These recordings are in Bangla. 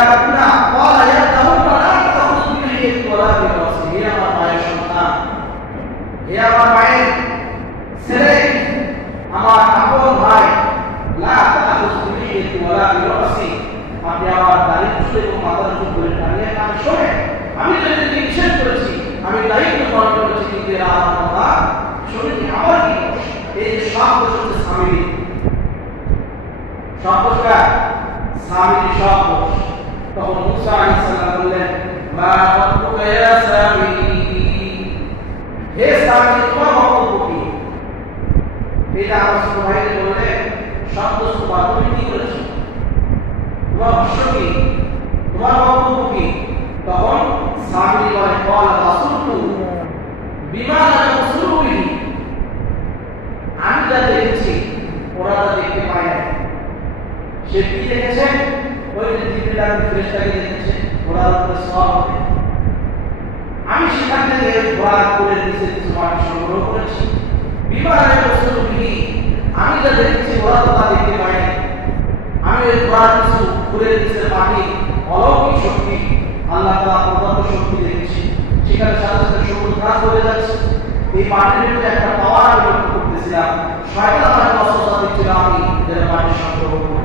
আবনা ক্বালা ইয়া দাউদ লা তাখুযু বিলিয়াতি ওয়ালা বিরাসি, হে আমার মায়ের সন্তান, হে আমার মায়ের ছেলে, আমার আপন ভাই, লা তাখুযু বিলিয়াতি ওয়ালা বিরাসি, আপনি আমার দাড়ি চুল এবং মাথার চুল ধরে টানিয়ে না শোনে। আমি যদি নিষেধ করেছি, আমি দায়িত্ব পালন করেছি, কিন্তু এরা আমার কথা শোনেনি। আমার কি এই যে সব দোষ হচ্ছে স্বামী, সব দোষটা স্বামীর সব দোষ। তখন মুসা আলাইহিস সালাম বললেন, মা রাব্বুকা ইয়া সামি, হে স্বামী তোমার বক্তব্য কি? এটা আমার ছোট ভাইকে বললেন, সব দোষ তোমার, তুমি কি করেছো, তোমার ভাষ্য কি, তোমার বক্তব্য কি? তখন স্বামী বলে, ক্বালা রাসূলু বিমা লা তাবসুরুনি, আমি যা দেখেছি ওরা তা দেখতে পায় না। সে কি দেখেছে? ওই যে জিবরিল আর ফেরেশতাকে দেখেছে, ওরা উপরে সওয়ার হবে। আমি সেখান থেকে ঘোড়া করে নিচে কিছু মাটি সংগ্রহ করেছি। বিমা লা তাবসুরুনি, আমি যা দেখেছি ওরা তা দেখতে পায় না। আমি ওই ঘোড়া কিছু করে নিচে মাটি অলৌকিক শক্তি, আল্লাহ তাআলা প্রদত্ত শক্তি দেখেছি। সেখানে সাথে সাথে সবুজ ঘাস হয়ে যাচ্ছে। এই মাটির ভিতরে একটা পাওয়ার আমি লক্ষ্য করতেছিলাম। শয়তান আমাকে অস্ত্র দিচ্ছিল, আমি যেন মাটি সংগ্রহ করি।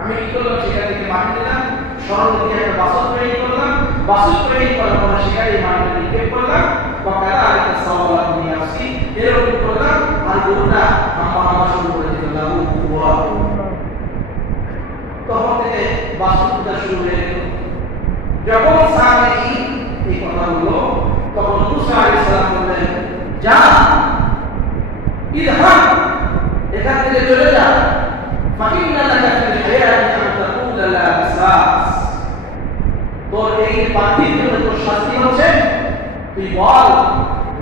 আমি কি করলাম, সেখান থেকে মাটি নিলাম, সরল দিয়ে একটা বাসন তৈরি করলাম, বাসন তৈরি করার পরে সেখানে এই মাটিটা নিক্ষেপ করলাম, বকারা আরেকটা সাওয়াল নিয়ে আসছি, এরকম করলাম, আর গরুটা আমার শুরু করে দিল। তখন থেকে বাসনটা শুরু হয়ে গেল। যখন স্বামী এই কথা বলল, তখন মুসা আলাইহিস সালাম বললেন, যা ইযহাব, এখান থেকে চলে যা, ফাইন্না লাকা ফিল হায়াতি আন তাকুলা লা মিসাস, তোর এই পার্থিব জীবনে তোর শাস্তি হচ্ছে তুই বল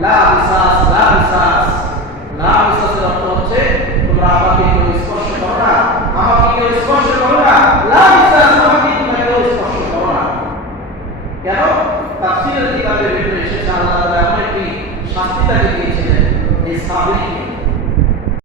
লা মিসাস, লা মিসাস। লা মিসাসের অর্থ হচ্ছে তোমরা আবার